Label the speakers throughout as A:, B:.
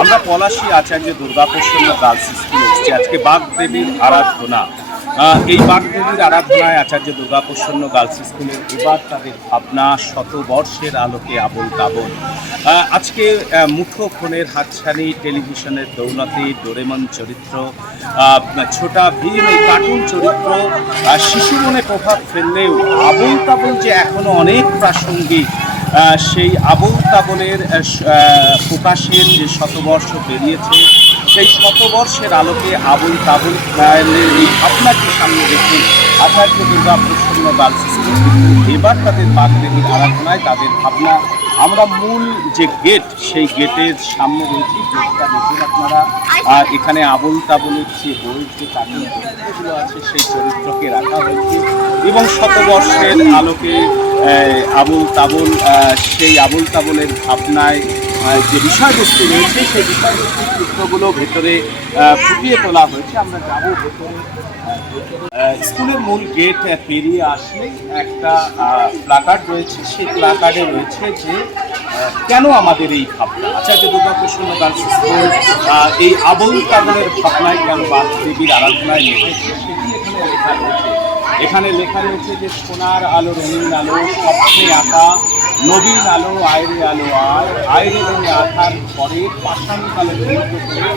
A: আমরা পলাশী আচার্য দুর্গাপ্রসন্ন গার্লস স্কুলে এসেছি। আজকে বাগদেবীর আরাধনা। এই বাগদেবীর আরাধনায় আচার্য দুর্গাপ্রসন্ন গার্লস স্কুলের এবার তাদের ভাবনা শতবর্ষের আলোকে আবল তাবল আজকে মুঠো ফোনের হাতছানি, টেলিভিশনের দৌলতে ডোরেমন চরিত্র ছোটা ভীম, এই কার্টুন চরিত্র শিশু মনে প্রভাব ফেললেও আবল তাবল যে এখনও অনেক প্রাসঙ্গিক সেই আবুল তাবলের প্রকাশের যে শতবর্ষ পেরিয়েছে, সেই শতবর্ষের আলোকে আবুল তাবুল এই ভাবনাকে সামনে রেখে আচার্য দুর্গা প্রসন্ন স্কুল এবার তাদের বাগদেবীর আরাধনায় তাদের ভাবনা আমরা মূল যে গেট সেই গেটের সামনে রয়েছি। গেটটা দেখুন আপনারা। আর এখানে আবুল তাবলের যে বই, যে কাহিনীগুলো আছে, সেই চরিত্রকে রাখা হয়েছে। এবং শতবর্ষের আলোকে আবল তাবল সেই আবুল তাবুলের ভাবনায় যে বিষয়বস্তু রয়েছে, সেই বিষয়বস্তু চিত্রগুলো ভেতরে ফুটিয়ে তোলা হয়েছে। আমরা যাব ভেতরে স্কুলের মূল গেট পেরিয়ে আসলেই একটা প্লাকার্ড রয়েছে। সেই প্লাকার্ডে রয়েছে যে কেন আমাদের এই ভাবনা? আচার্য দুর্গা প্রসন্ন গার্লস স্কুল এই আবুল তাবুলের ভাবনায় কেন বাগদেবীর আরাধনায় লিখেছে সেটি এখানে লেখা রয়েছে। এখানে লেখা রয়েছে যে সোনার আলো, রঙিন আলো, স্বপ্নে আঁকা নবীন আলো আয়রে আলো আয় আয়রে রঙে আঁকার পরে পাষাণকালে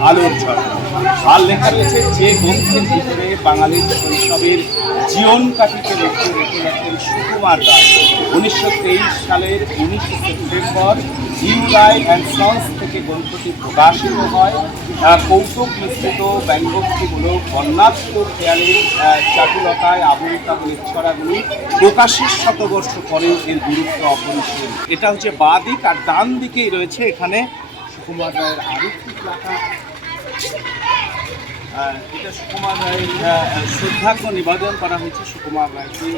A: আলোর ঝর্ণা আর লেখা রয়েছে যে গ্রন্থের ভিতরে বাঙালির শৈশবের জীবন কাটিতে রেখে রেখে গেছেন সুকুমার রায় উনিশশো তেইশ সালের উনিশে September U Ray and Sons থেকে গ্রন্থটি প্রকাশিত হয়। কৌতুক মিশ্রিত ব্যঙ্গোক্তিমূলক বর্ণাত্ম খেয়ালের চাটুলতায় তাবুলের ছড়াগুলি প্রকাশের শতবর্ষ পরেও এর গুরুত্ব অপরিসীম। এটা হচ্ছে বাঁ দিক আর ডান দিকেই রয়েছে এখানে সুকুমার রায়ের আরেকটি আহ, এটা সুকুমার রায়ের শ্রদ্ধার্ঘ নিবেদন করা হয়েছে সুকুমার রায়কে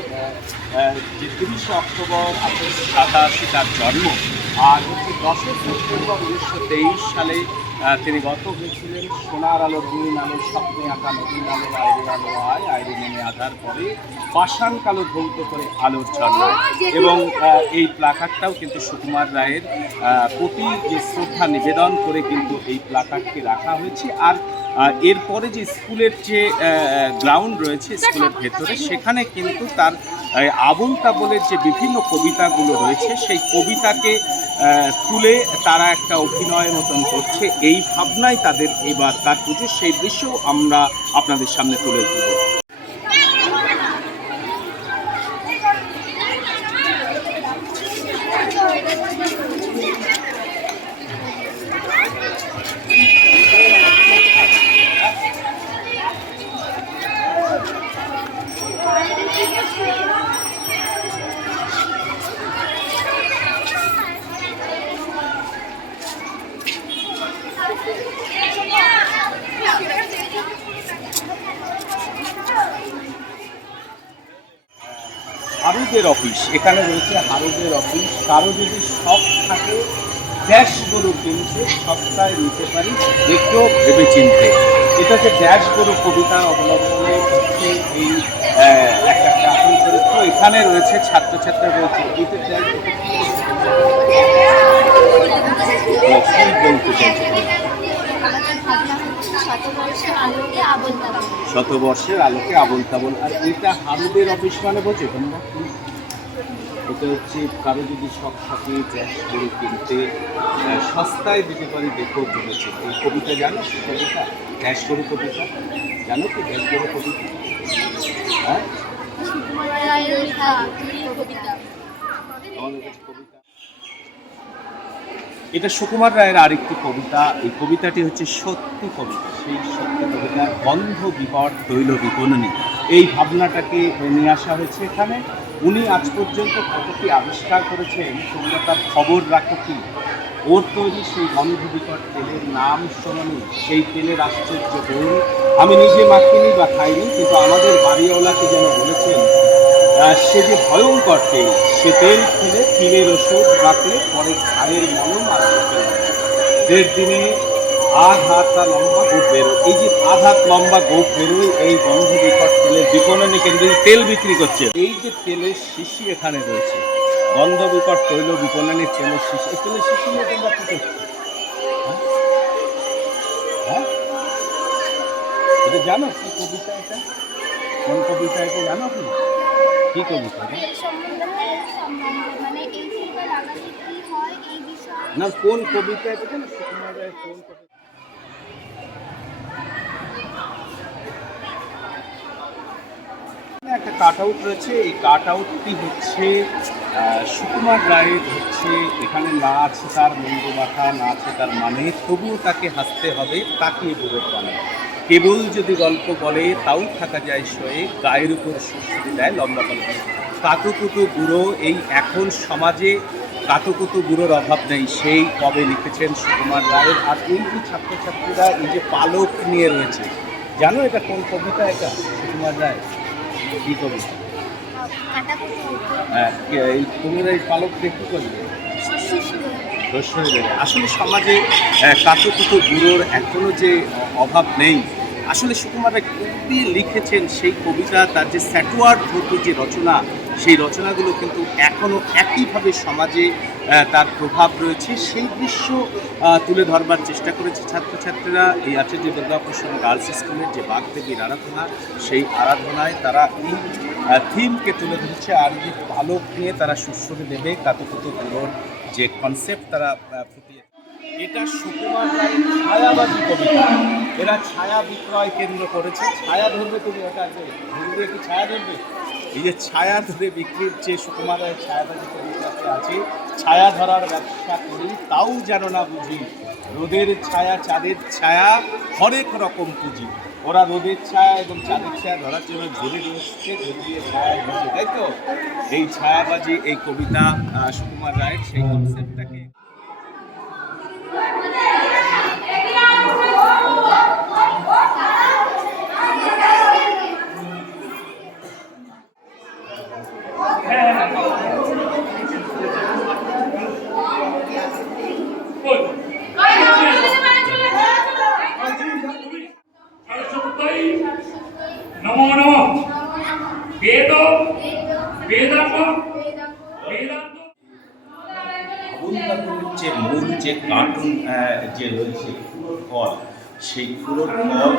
A: যে তিরিশে অক্টোবর আঠারোশো সাতাশি তার জন্ম। আর হচ্ছে দশই সেপ্টেম্বর উনিশশো তেইশ সালে তিনি গত হয়েছিলেন সোনার আলো রঙিন আলো স্বপ্নে আঁকা নদীন আলো আয়রে আলো আয় আয়রে নেমে আধার পরে পাষাণ কালো ধৌত করে আলোর ঝর্ণা এবং এই প্লাকারটাও কিন্তু সুকুমার রায়ের প্রতি যে শ্রদ্ধা নিবেদন করে কিন্তু এই প্লাকারকে রাখা হয়েছে। আর এরপরে যে স্কুলের যে গ্রাউন্ড রয়েছে স্কুলের ভেতরে সেখানে কিন্তু তার আবুল তাবলের যে বিভিন্ন কবিতাগুলো রয়েছে, সেই কবিতাকে তুলে তারা একটা অভিনয়ের মতন করছে। এই ভাবনাই তাদের এবার তার পুজো সেই দৃশ্যও আমরা আপনাদের সামনে তুলে ধরব। হারুদের অফিস এখানে রয়েছে হারুদের অফিস কারও যদি শখ থাকে ড্যাশ গরু কিনতে সস্তায় নিতে পারি দেখতেও ভেবে চিনতে এটা হচ্ছে ড্যাশ গরু কবিতা অবলম্বনে হচ্ছে এই একটা কার্টুন চরিত্র এখানে রয়েছে ছাত্রছাত্রী রয়েছে বলতে চাইছে
B: শতবর্ষের আলোকে আবল তাবল
A: শতবর্ষের আলোকে আবল তাবল আর এটা হারুদের অফিস মানে বোঝো তোমরা? এটা হচ্ছে কারও যদি শখ থাকে গ্যাস করে কিনতে সস্তায় দিতে পারি দেখেও চলেছে এই কবিতা জানো? কি কবিতা? গ্যাস গরু কবিতা? জানো কি গ্যাস গরু কবিতা? হ্যাঁ? আমাদের কাছে এটা সুকুমার রায়ের আরেকটি কবিতা। এই কবিতাটি হচ্ছে সত্যি কবিতা সেই সত্যি কবিতার গন্ধ বিপদ তৈল বিপণনী। এই ভাবনাটাকে নিয়ে আসা হয়েছে এখানে। উনি আজ পর্যন্ত কতটি আবিষ্কার করেছেন তোমরা তার খবর রাখো কি? ওর তৈরি সেই গন্ধ বিকট তেলের নাম শোনানি, সেই তেলের আশ্চর্য গুণ আমি নিজে মাখিনি বা খাইনি, কিন্তু আমাদের বাড়িওয়ালাকে যেন বলেছেন সে যে ভয়ঙ্কর তেল, সে তেল খেলে তিলের ওষুধ রাখলে পরে ঘাড়ের মলম আর দেড় দিনে আধ হাতটা লম্বা গোপ বেরোয়। এই যে আধ হাত লম্বা গোপ বেরোয়, এই গন্ধ বিকট তেলের বিপণনে কেন্দ্রে তেল বিক্রি করছে। এই যে তেলের শিশি এখানে রয়েছে, গন্ধ বিকট তৈল বিপণনে তেলের শিশি। এই তেলের শিশি নিয়ে তোমরা কী করছ? হ্যাঁ? হ্যাঁ? এটা জানো কি কবিতা এটা? কোন কবিতা এটা জানো কি কি কবিতা
B: মানে এই তেলটা লাগালে কি এই বিষয়ে
A: না কোন কবিতা কোন কবিতা একটা কাট আউট রয়েছে। এই কাট আউটটি হচ্ছে আহ, সুকুমার রায়ের হচ্ছে এখানে না আছে তার মন্দ মাথা না আছে তার মানে তবুও তাকে হাসতে হবে তাকিয়ে দূরের পানে কেবল যদি গল্প বলে তাও থাকা যায় শয়ে গায়ের উপর সুশ্রী দেয় লম্বা গল্প। কাতুকুতু বুড়ো এই এখন সমাজে কাতুকুতু বুড়োর অভাব নেই। সেই কবে লিখেছেন সুকুমার রায়ের। আর এই যে ছাত্রছাত্রীরা এই যে পালক নিয়ে রয়েছে জানো এটা কোন কবিতা এটা সুকুমার রায়? কি কবিতা হ্যাঁ এই তোমরা এই পালক দেখতে করবে? আসলে সমাজে কাতুকুতু বুড়োর এখনও যে অভাব নেই। আসলে সুকুমার কবি লিখেছেন সেই কবিতা, তার যে স্যাটুয়ার হতো যে রচনা, সেই রচনাগুলো কিন্তু এখনও একইভাবে সমাজে তার প্রভাব রয়েছে। সেই দৃশ্য তুলে ধরবার চেষ্টা করেছে ছাত্রছাত্রীরা। এই আচার্য দুর্গাপ্রসন্ন গার্লস স্কুলের যে বাগদেবীর আরাধনা সেই আরাধনায় তারা এই থিমকে তুলে ধরছে। আর যে পালক নিয়ে তারা সুশ্রী দেবে কাতুকুতু বুড়োর যে কনসেপ্ট তারা ফুটিয়ে এটা সুকুমার রায়ের ছায়াবাদী কবিতা। এরা ছায়া বিক্রয় কেন্দ্র করেছে। ছায়া ধরবে তুমি ওটা ধরবে একটু ছায়া ধরবে? এই যে ছায়া ধরে বিক্রির যে সুকুমার রায়ের ছায়াবাদী কবিতাতে আছে ছায়া ধরার ব্যবসা করি, তাও যেন না বুঝি। রোদের ছায়া, চাঁদের ছায়া, হরেক রকম পুঁজি। ওরা রোদের ছায়া এবং চাঁদের ছায়া ধরার জন্য ঝুড়ি রয়েছে ঝুড়িয়ে ছায়া তাই তো? এই ছায়াবাজি, এই কবিতা সুকুমার রায়ের সেই কনসেপ্টটাকে
C: নমো নমঃ বেদ বেদাঙ্গ বেদান্ত
A: যে মূল যে কার্টুন যে রয়েছে ফল সেই ফুলোর ফল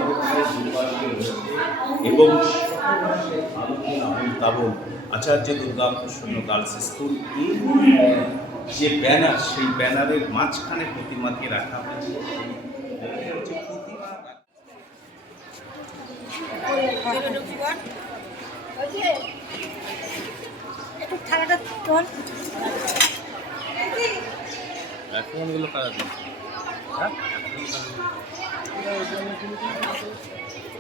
A: হচ্ছে এবং সর্বপাশে আবুল তাবুল আচার্য দুর্গা প্রসন্ন গার্লস স্কুল যে ব্যানার সেই ব্যানারের মাঝখানে প্রতিমাকে রাখা হয়েছে
B: থালাটা তোল
A: কারা হ্যাঁ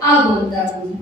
D: abundante.